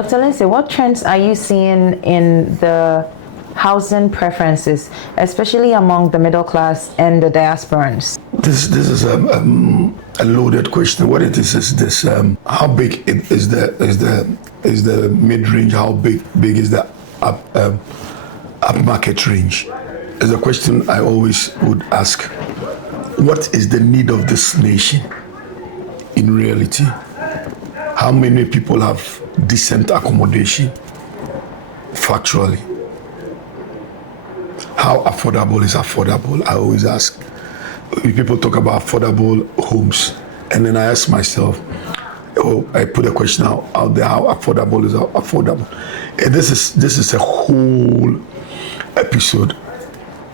Dr. Lindsay, what trends are you seeing in the housing preferences, especially among the middle class and the diasporans? This is a loaded question. What it is this: how big is the mid range? How big is the up market range? Is a question I always would ask. What is the need of this nation in reality? How many people have decent accommodation factually? How affordable is affordable? I always ask. People talk about affordable homes, and then I ask myself, I put a question out there: how affordable is affordable? And this is a whole episode.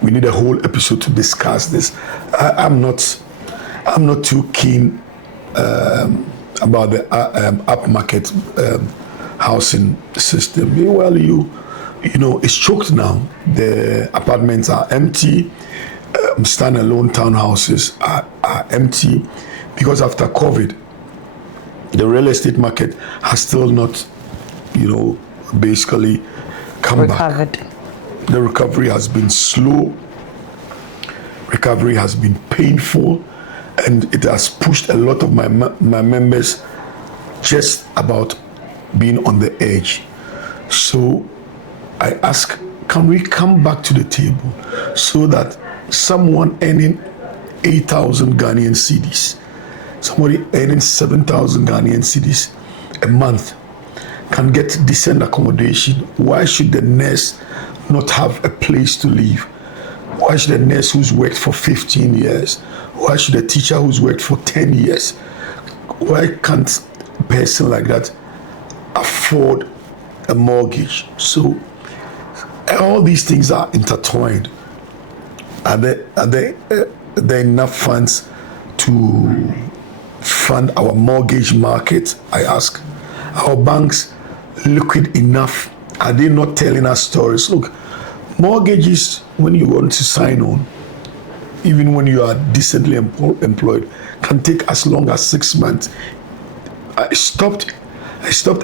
We need a whole episode to discuss this. I'm not too keen about the upmarket housing system. Well, you know, it's choked now. The apartments are empty. Standalone townhouses are empty because after COVID, the real estate market has still not, basically come back. The recovery has been slow. Recovery has been painful, and it has pushed a lot of my members just about being on the edge. So I ask, can we come back to the table so that someone earning 8,000 Ghanaian cedis, somebody earning 7,000 Ghanaian cedis a month can get decent accommodation? Why should the nurse not have a place to live? Why should a nurse who's worked for 15 years? Why should a teacher who's worked for 10 years? Why can't a person like that afford a mortgage? So all these things are intertwined. Are there enough funds to fund our mortgage market? I ask. Our banks liquid enough? Are they not telling us stories? Look, mortgages, when you want to sign on, even when you are decently employed, can take as long as 6 months. I stopped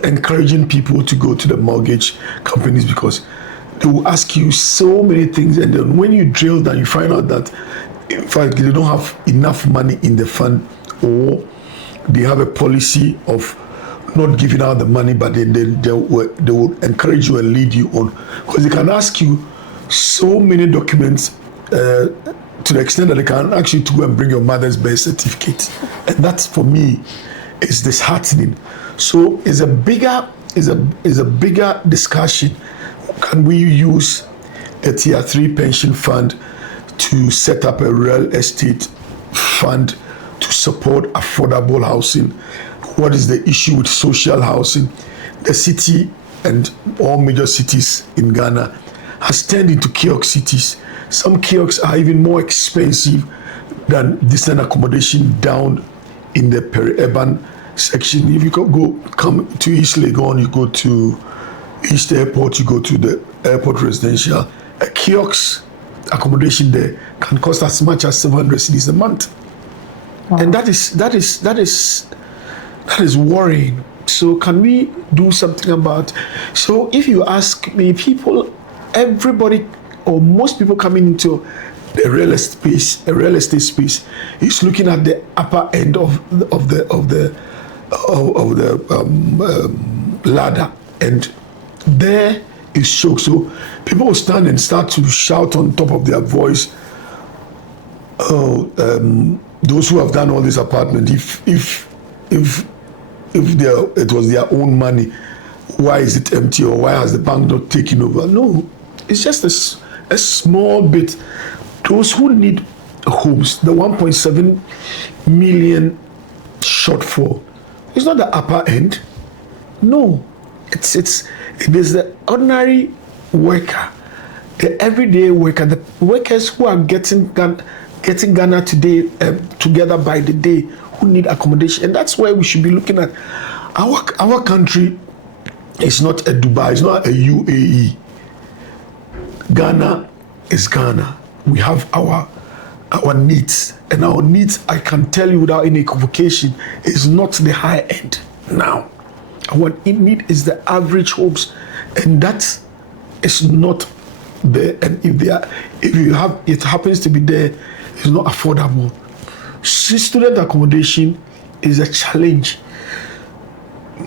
encouraging people to go to the mortgage companies because they will ask you so many things, and then when you drill down, you find out that in fact they don't have enough money in the fund, or they have a policy of not giving out the money, but then they will encourage you and lead you on, because they can ask you so many documents to the extent that they can ask you to go and bring your mother's birth certificate, and that for me is disheartening. So it's a bigger discussion. Can we use a tier 3 pension fund to set up a real estate fund to support affordable housing? What is the issue with social housing? The city and all major cities in Ghana has turned into kiosk cities. Some kiosks are even more expensive than decent accommodation down in the peri-urban section. If you come to East Legon, you go to East Airport, you go to the airport residential, a kiosk accommodation there can cost as much as 700 cedis a month. Wow. And that is worrying. So can we do something about? So if you ask me, everybody or most people coming into the real estate space is looking at the upper end of the ladder, and there is shock. So people will stand and start to shout on top of their voice, those who have done all this apartment, if it was their own money, why is it empty, or why has the bank not taken over? No, it's just a small bit. Those who need homes, the 1.7 million shortfall, it's not the upper end. No, it is the ordinary worker, the everyday worker, the workers who are getting Ghana today together by the day, who need accommodation. And that's where we should be looking at. Our country is not a Dubai, it's not a UAE. Ghana is Ghana. We have our needs, and our needs, I can tell you without any equivocation, is not the high end now. Our need is the average homes, and that is not there. And if you have, it happens to be there, it's not affordable. Student accommodation is a challenge.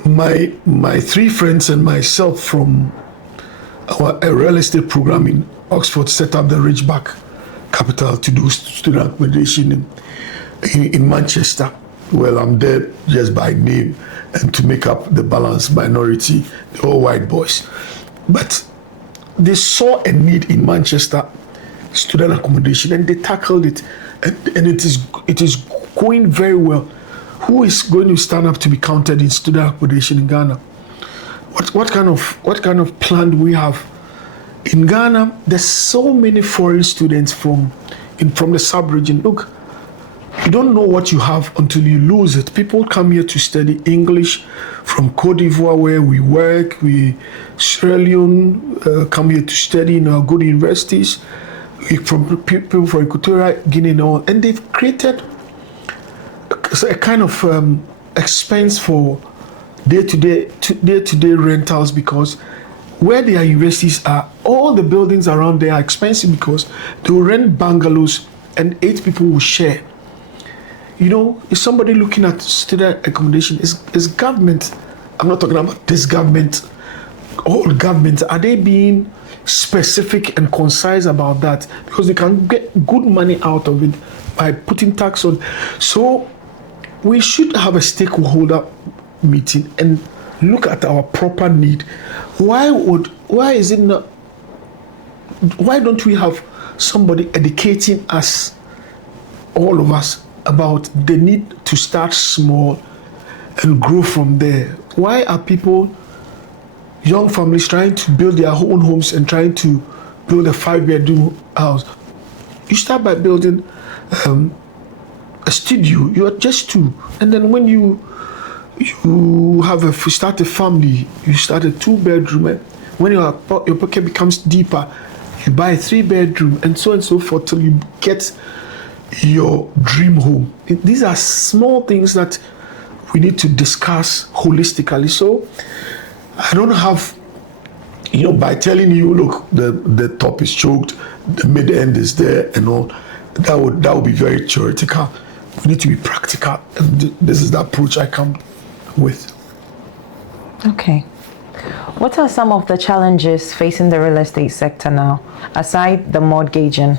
My three friends and myself from our real estate program in Oxford set up the Ridgeback Capital to do student accommodation in Manchester. Well, I'm there just by name and to make up the balance minority, the all white boys. But they saw a need in Manchester, student accommodation, and they tackled it, and it is going very well. Who is going to stand up to be counted in student accommodation in Ghana? What kind of plan do we have in Ghana? There's so many foreign students from the sub-region. Look, you don't know what you have until you lose it. People come here to study English from Cote d'Ivoire, where we work. Sierra Leone come here to study in our good universities. From people from Equatorial Guinea and all, and they've created a kind of expense for day-to-day rentals, because where their universities are, all the buildings around there are expensive because they will rent bungalows and 8 people will share. You know, is somebody looking at student accommodation? Is government, I'm not talking about this government, all governments, are they being specific and concise about that? Because they can get good money out of it by putting tax on. So we should have a stakeholder meeting and look at our proper need. Why don't we have somebody educating us, all of us, about the need to start small and grow from there? Why are people, young families, trying to build their own homes and trying to build a 5-bedroom house? You start by building a studio. You are just 2, and then when you start a family, you start a 2-bedroom. And when your pocket becomes deeper, you buy a 3-bedroom, and so forth till you get your dream home. These are small things that we need to discuss holistically. So I don't have, by telling you, look, the top is choked, the mid end is there, and all that would be very theoretical. We need to be practical, and this is the approach I come with. Okay. What are some of the challenges facing the real estate sector now, aside the mortgaging?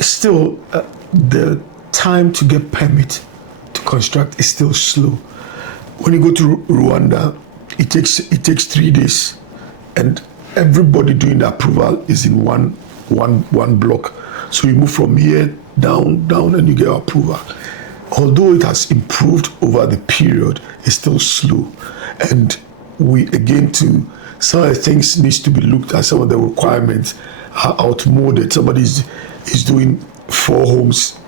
Still, the time to get permit to construct is still slow. When you go to Rwanda, it takes 3 days, and everybody doing the approval is in one block. So you move from here down, and you get approval. Although it has improved over the period, it's still slow. And some of the things needs to be looked at. Some of the requirements are outmoded. Somebody is doing 4 homes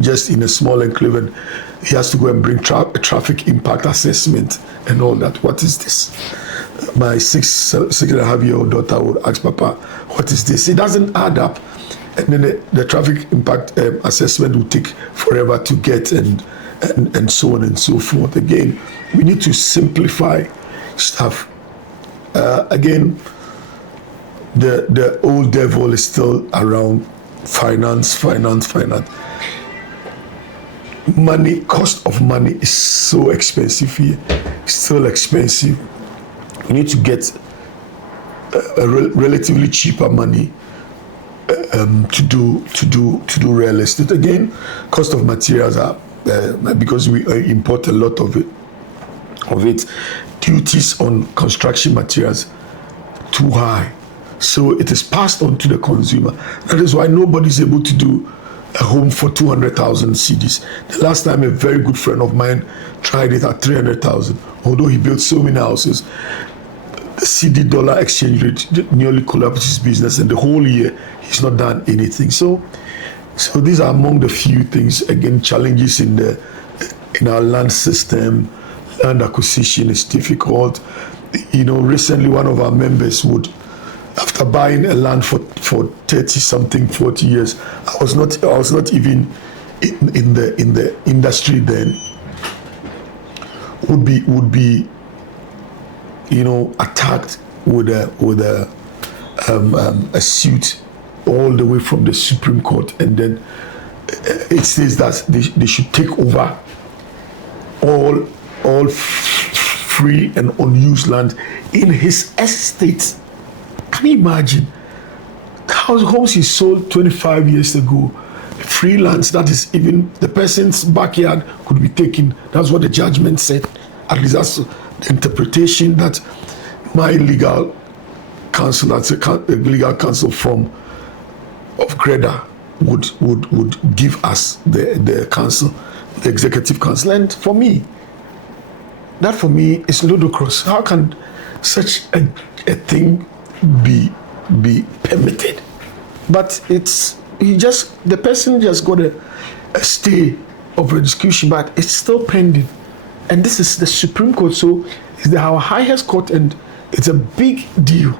just in a small enclave, and he has to go and bring a traffic impact assessment and all that. What is this? My 6.5-year-old daughter would ask, Papa, what is this? It doesn't add up. And then the traffic impact assessment will take forever to get, and so on and so forth. Again, we need to simplify stuff. Again, the old devil is still around. Finance. Money, cost of money is so expensive here. It's still expensive. We need to get a relatively cheaper money to do real estate. Again, cost of materials are because we import a lot of it. Duties on construction materials too high, so it is passed on to the consumer. That is why nobody is able to do a home for 200,000 cedis. The last time a very good friend of mine tried it at 300,000. Although he built so many houses, the CD dollar exchange rate nearly collapsed his business, and the whole year he's not done anything. So these are among the few things. Again, challenges in our land system. Land acquisition is difficult. Recently one of our members would, after buying a land for 30-something, 40 years, I was not even in the industry then. would be attacked with a suit all the way from the Supreme Court, and then it says that they should take over all free and unused land in his estate. Can you imagine? Homes he sold 25 years ago, freelance, that is even the person's backyard could be taken. That's what the judgment said. At least that's the interpretation that my legal counsel, that's a legal counsel of GREDA would give us the counsel, the executive counsel. And for me is ludicrous. How can such a thing be permitted? But the person just got a stay of execution, but it's still pending. And this is the Supreme Court, so it's our highest court, and it's a big deal,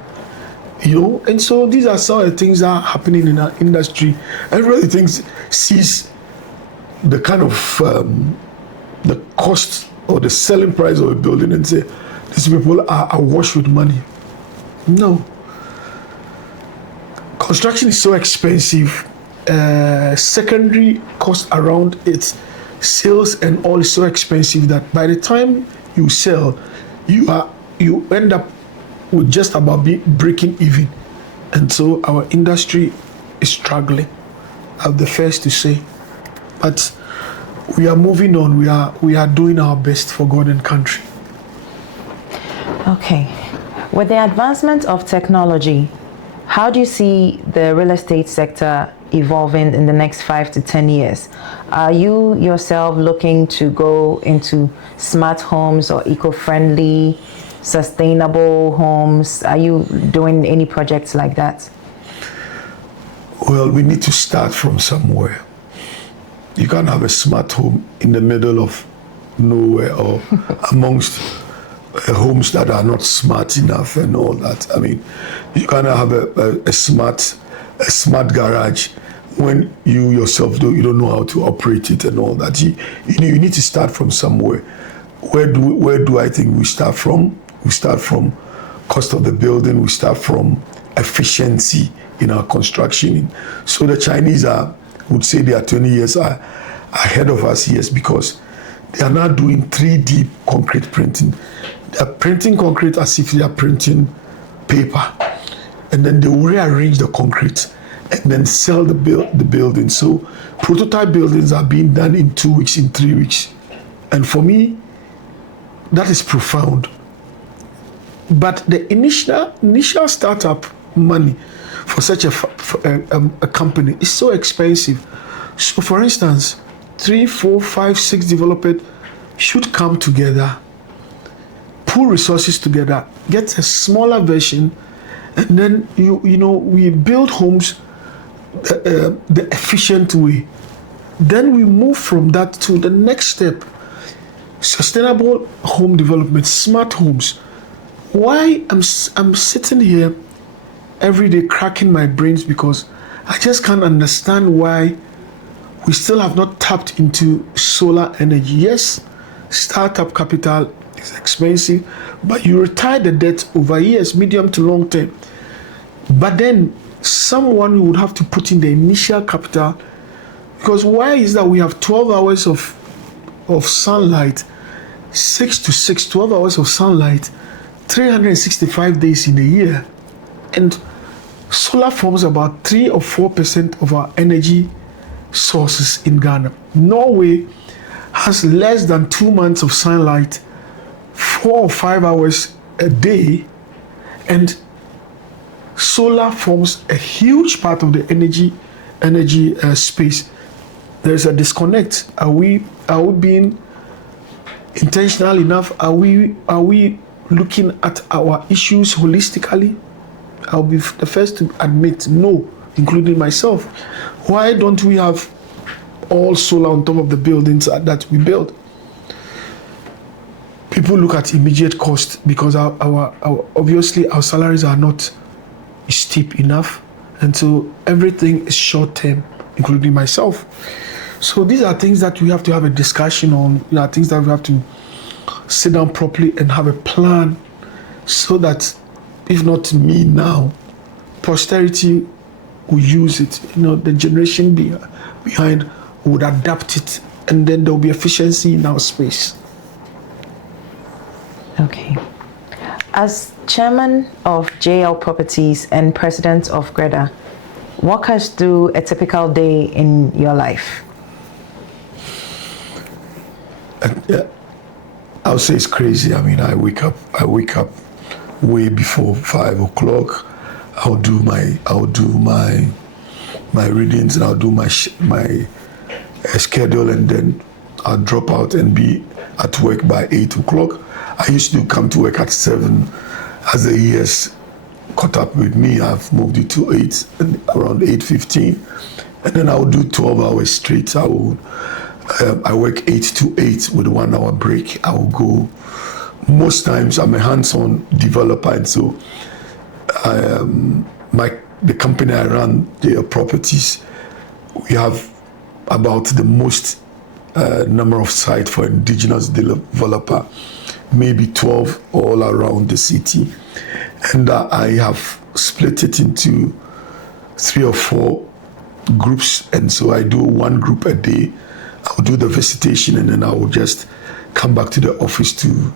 And so these are some of the things that are happening in our industry. Everybody sees the kind of the cost or the selling price of a building and say, these people are awash with money. No. Construction is so expensive. Secondary cost around its sales and all is so expensive that by the time you sell, you end up with just about breaking even. And so our industry is struggling. I'm the first to say. But we are moving on. We are doing our best for God and country. Okay. With the advancement of technology, how do you see the real estate sector evolving in the next 5 to 10 years? Are you yourself looking to go into smart homes or eco-friendly, sustainable homes? Are you doing any projects like that? Well, we need to start from somewhere. You can't have a smart home in the middle of nowhere or amongst homes that are not smart enough and all that. I mean, you can't have a smart garage when you yourself you don't know how to operate it and all that. You need to start from somewhere. Where do I think we start from? We start from cost of the building. We start from efficiency in our construction. So the Chinese would say they are 20 years ahead of us, yes, because they are now doing 3D concrete printing. They are printing concrete as if they are printing paper, and then they will rearrange the concrete and then sell the building. So prototype buildings are being done in 2 weeks, in 3 weeks, and for me, that is profound. But the initial startup money for such a company is so expensive. So, for instance, 3, 4, 5, 6 developers should come together, pool resources together, get a smaller version, and then we build homes the efficient way. Then we move from that to the next step: sustainable home development, smart homes. Why I'm sitting here every day cracking my brains, because I just can't understand why we still have not tapped into solar energy. Yes, startup capital is expensive, but you retire the debt over years, medium to long term. But then someone would have to put in the initial capital, because why is that we have 12 hours of sunlight, 6 to 6, 12 hours of sunlight, 365 days in a year, and solar forms about 3 or 4% of our energy sources in Ghana. Norway has less than 2 months of sunlight, 4 or 5 hours a day, and solar forms a huge part of the energy space. There's a disconnect. Are we being intentional enough? Are we looking at our issues holistically? I'll be the first to admit no, including myself. Why don't we have all solar on top of the buildings that we build? People look at immediate cost because our obviously our salaries are not steep enough, and so everything is short term, including myself. So these are things that we have to have a discussion on. Things that we have to sit down properly and have a plan so that if not me now, posterity will use it. The generation behind would adapt it, and then there will be efficiency in our space. Okay. As chairman of JL Properties and president of GREDA, walk us through a typical day in your life. I would say it's crazy. I mean, I wake up way before 5 o'clock. I'll do my readings, and I'll do my schedule, and then I'll drop out and be at work by 8 o'clock. I used to come to work at 7. As the years caught up with me, I've moved it to 8, and around 8:15, and then I'll do 12 hours straight. I work 8 to 8 with a 1 hour break. I will go. Most times I'm a hands-on developer, and so the company I run, their properties, we have about the most number of sites for indigenous developer, maybe 12 all around the city. And I have split it into 3 or 4 groups, and so I do one group a day. I'll do the visitation, and then I will just come back to the office to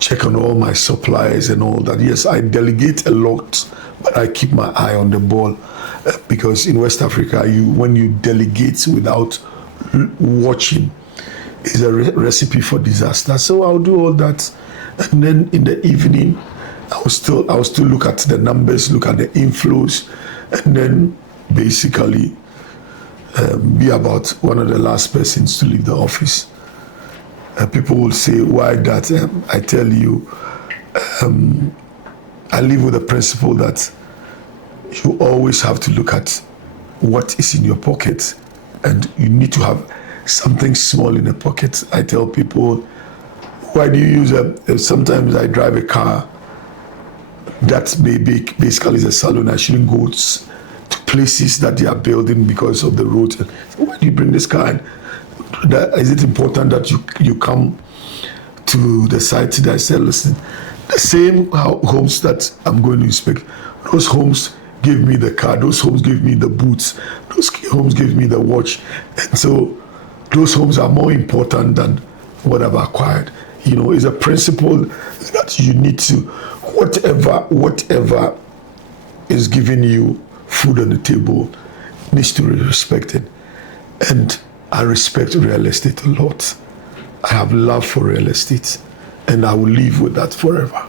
check on all my suppliers and all that. Yes, I delegate a lot, but I keep my eye on the ball, because in West Africa, when you delegate without watching, is a recipe for disaster. So I'll do all that, and then in the evening, I will still look at the numbers, look at the inflows, and then basically be about one of the last persons to leave the office. People will say, why that? I tell you, I live with the principle that you always have to look at what is in your pocket, and you need to have something small in the pocket. I tell people, why do you use sometimes I drive a car that basically is a salon. I shouldn't go to places that they are building because of the road. So why do you bring this car in? Is it important that you come to the site that I said, listen, the same homes that I'm going to inspect, those homes give me the car, those homes give me the boots, those homes give me the watch. And so those homes are more important than what I've acquired. It's a principle that you need to, whatever is giving you food on the table needs to be respected. And I respect real estate a lot. I have love for real estate, and I will live with that forever.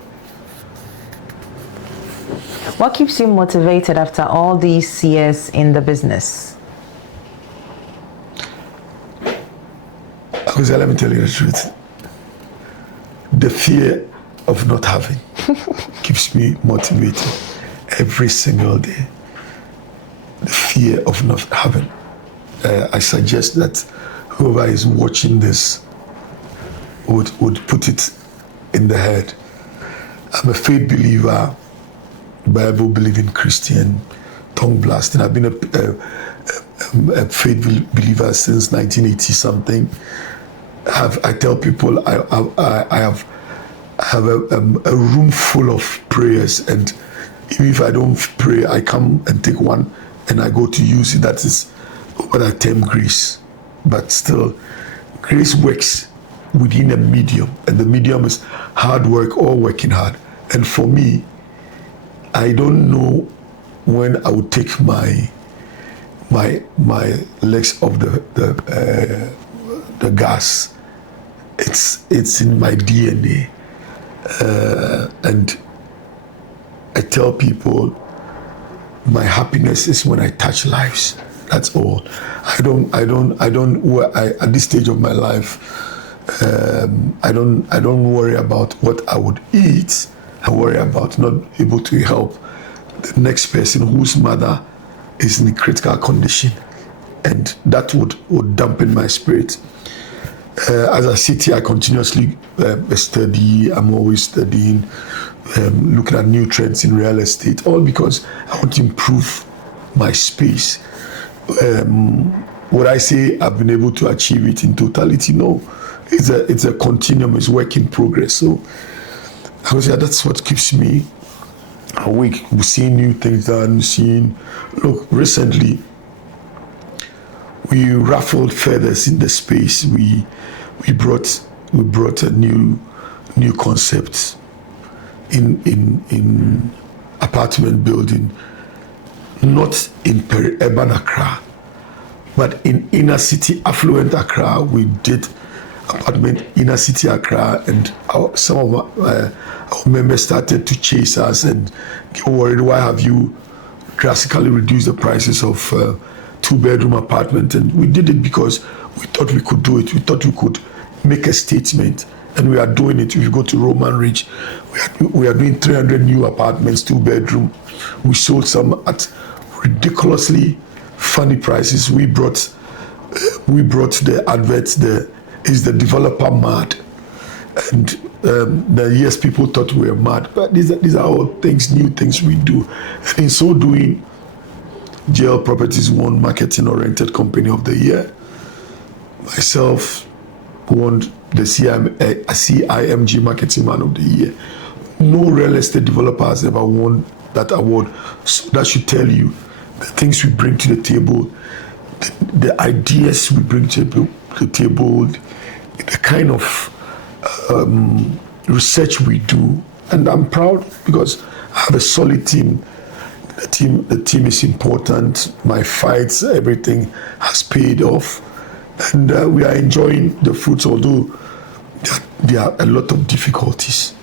What keeps you motivated after all these years in the business? Because let me tell you the truth. The fear of not having keeps me motivated every single day. The fear of not having. I suggest that whoever is watching this would put it in the head. I'm a faith believer, Bible believing Christian, tongue blasting. I've been a faith believer since 1980 something. I tell people I have a room full of prayers, and even if I don't pray, I come and take one and I go to use it. That is what I term grace. But still, grace works within a medium, and the medium is hard work or working hard. And for me, I don't know when I would take my legs off the gas. It's in my DNA, and I tell people my happiness is when I touch lives. That's all. I don't. At this stage of my life, I don't worry about what I would eat. I worry about not able to help the next person whose mother is in a critical condition, and that would dampen my spirit. As I sit here, I continuously study. I'm always studying, looking at new trends in real estate, all because I want to improve my space. Would I say I've been able to achieve it in totality? No. it's a continuum, it's work in progress. So I would say that's what keeps me awake. We're seeing new things done, look, recently we ruffled feathers in the space. We brought a new concept in apartment building, not in peri-urban Accra, but in inner city affluent Accra. We did apartment inner city Accra, and some of our members started to chase us and get worried. Why have you drastically reduced the prices of 2-bedroom apartment? And we did it because we thought we could do it. We thought we could make a statement, and we are doing it. If you go to Roman Ridge, we are doing 300 new apartments, 2-bedroom. We sold some at ridiculously funny prices. We brought the adverts. Is the developer mad? And yes, people thought we were mad, but these are all things, new things we do. And in so doing, GL Properties won Marketing Oriented Company of the Year. Myself won the CIMG Marketing Man of the Year. No real estate developer has ever won that award. So that should tell you the things we bring to the table, the ideas we bring to the table, the kind of research we do. And I'm proud because I have a solid team. The team is important. My fights, everything has paid off, and we are enjoying the fruits, although there are a lot of difficulties.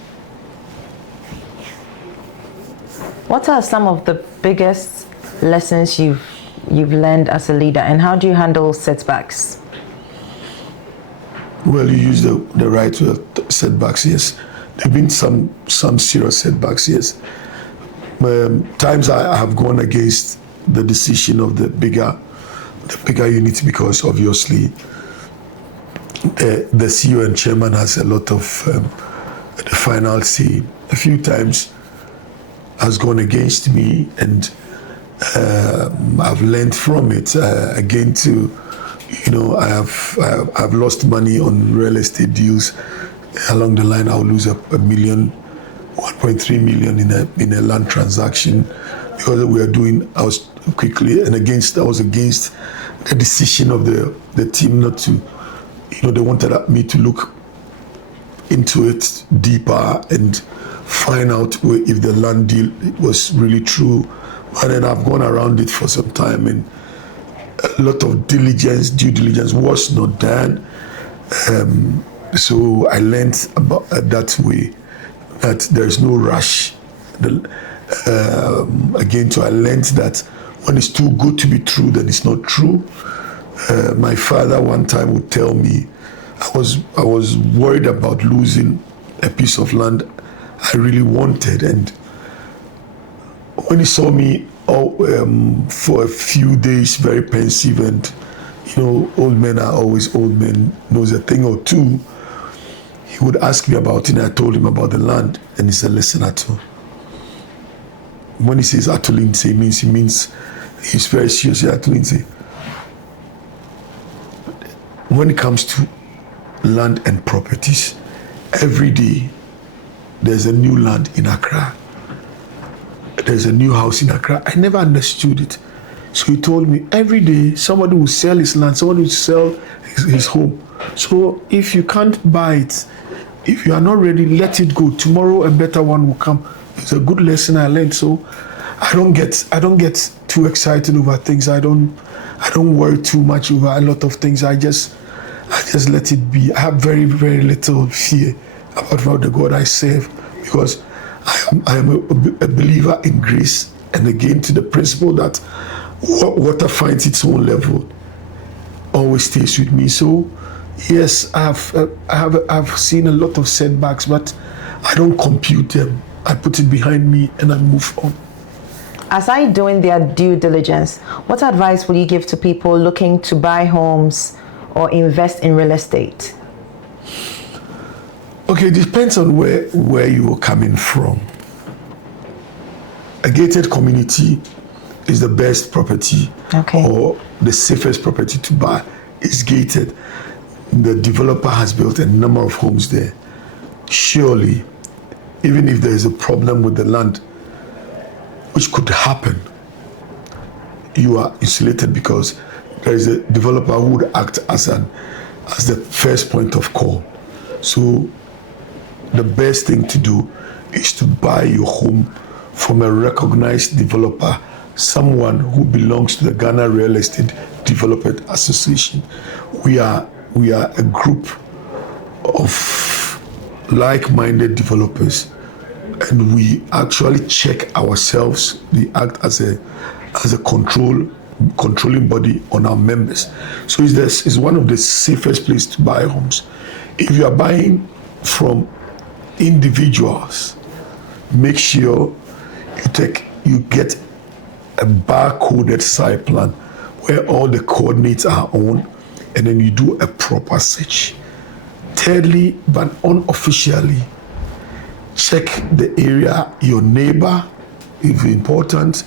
What are some of the biggest lessons you've learned as a leader, and how do you handle setbacks? Well, you use the right word, setbacks, yes. There have been some serious setbacks, yes. Times I have gone against the decision of the bigger unit, because obviously the CEO and chairman has a lot of the final say. A few times has gone against me, and I've learned from it. Again, I've lost money on real estate deals. Along the line, I'll lose a million. 1.3 million in a land transaction because we are doing. I was against the decision of the team not to. They wanted me to look into it deeper and find out if the land deal was really true. And then I've gone around it for some time, and a lot of due diligence was not done. So I learned about that way, that there is no rush. Again, so I learned that when it's too good to be true, then it's not true. My father one time would tell me, I was worried about losing a piece of land I really wanted, and when he saw me for a few days very pensive, and old men are always old men, knows a thing or two, he would ask me about it, and I told him about the land, and he said, listen, Ato. When he says Orleans-Lindsay, he means he's very serious. Orleans-Lindsay. When it comes to land and properties, every day there's a new land in Accra. There's a new house in Accra. I never understood it. So he told me every day somebody will sell his land, somebody will sell his home. So if you can't buy it, if you are not ready, let it go. Tomorrow a better one will come. It's a good lesson I learned. So I don't get too excited over things. I don't worry too much over a lot of things. I just let it be. I have very, very little fear about the God I serve, because I am a believer in grace, and again to the principle that water finds its own level, always stays with me. So yes, I've seen a lot of setbacks, but I don't compute them. I put it behind me and I move on. Aside doing their due diligence, what advice will you give to people looking to buy homes or invest in real estate? Okay, it depends on where you are coming from. A gated community is the best property, okay, or the safest property to buy is gated. the developer has built a number of homes there, surely, even if there is a problem with the land, which could happen, you are insulated because there is a developer who would act as the first point of call. So the best thing to do is to buy your home from a recognized developer, someone who belongs to the Ghana Real Estate Development Association. We are a group of like-minded developers, and we actually check ourselves. We act as a controlling body on our members. So it's one of the safest places to buy homes. If you are buying from individuals, make sure you get a barcoded site plan where all the coordinates are on, and then you do a proper search. Thirdly, but unofficially, check the area, your neighbor, if important,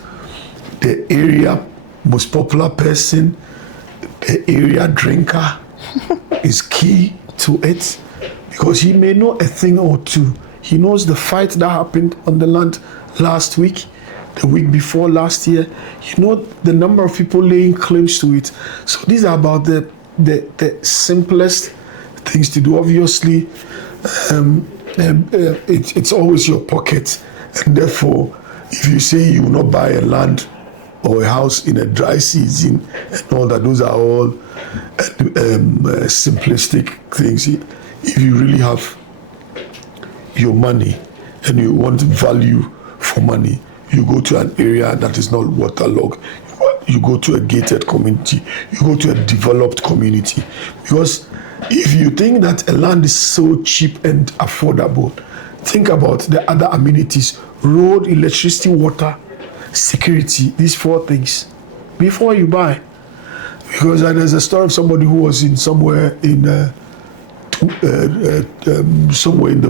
the area most popular person, the area drinker is key to it, because he may know a thing or two. He knows the fight that happened on the land last week, the week before last year. You know the number of people laying claims to it. So these are about the simplest things to do. Obviously, it's always your pocket, and therefore, if you say you will not buy a land or a house in a dry season and all that, those are all simplistic things. If you really have your money and you want value for money, you go to an area that is not waterlogged. You go to a gated community. You go to a developed community. Because if you think that a land is so cheap and affordable, think about the other amenities: road, electricity, water, security. These four things before you buy. Because there's a story of somebody who was in somewhere in the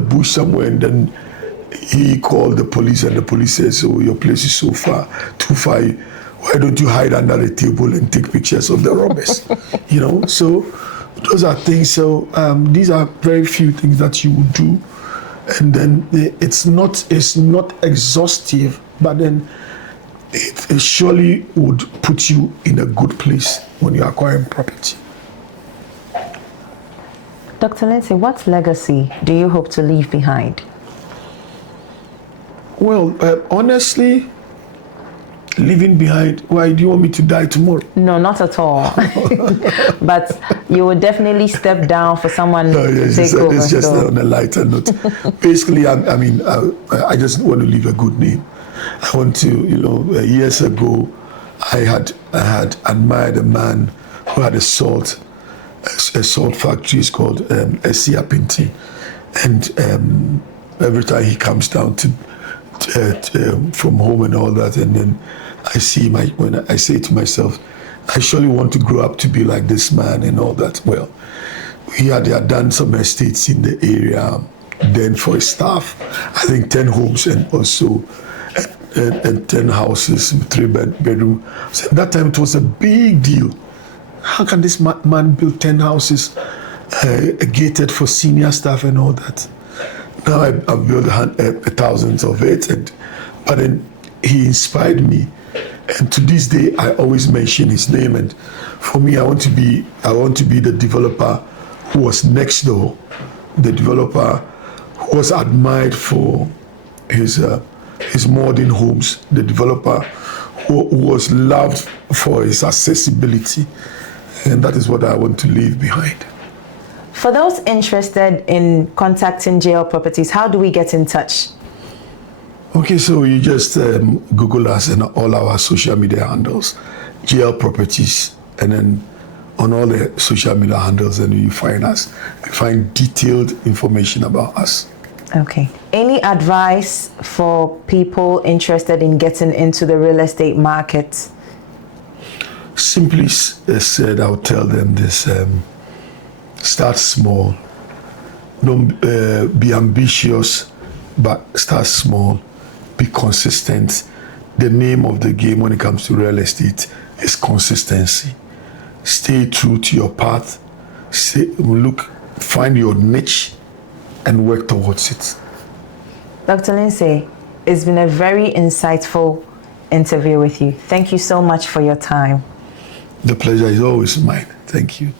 bush somewhere, and then he called the police, and the police says, "Oh, your place is so far, too far. Why don't you hide under the table and take pictures of the robbers?" You know, so those are things. So these are very few things that you would do, and then it's not exhaustive, but then it surely would put you in a good place when you're acquiring property. Dr. Lindsay, what legacy do you hope to leave behind? Well, honestly, leaving behind, why do you want me to die tomorrow? No, not at all. But you would definitely step down for someone to take over. It's just on a lighter note. Basically, I just want to leave a good name. I want to, years ago, I had admired a man who had a salt factory. It's called Esia Pinti, and every time he comes down from home and all that, and then I see when I say to myself, I surely want to grow up to be like this man and all that. Well, he had done some estates in the area. Then for his staff, I think 10 homes and also and 10 houses, 3 bedroom. So at that time it was a big deal. How can this man build 10 houses gated for senior staff and all that? Now I've built thousands of it, but then he inspired me, and to this day I always mention his name. And for me, I want to be the developer who was next door, the developer who was admired for his modern homes, the developer who was loved for his accessibility, and that is what I want to leave behind. For those interested in contacting GL Properties, how do we get in touch? Okay, so you just Google us and all our social media handles, GL Properties, and then on all the social media handles, and you find us, find detailed information about us. Okay. Any advice for people interested in getting into the real estate market? Simply said, I'll tell them this. Start small. Don't be ambitious, but start small. Be consistent. The name of the game when it comes to real estate is consistency. Stay true to your path. find your niche and work towards it. Dr. Lindsay, it's been a very insightful interview with you. Thank you so much for your time. The pleasure is always mine. Thank you.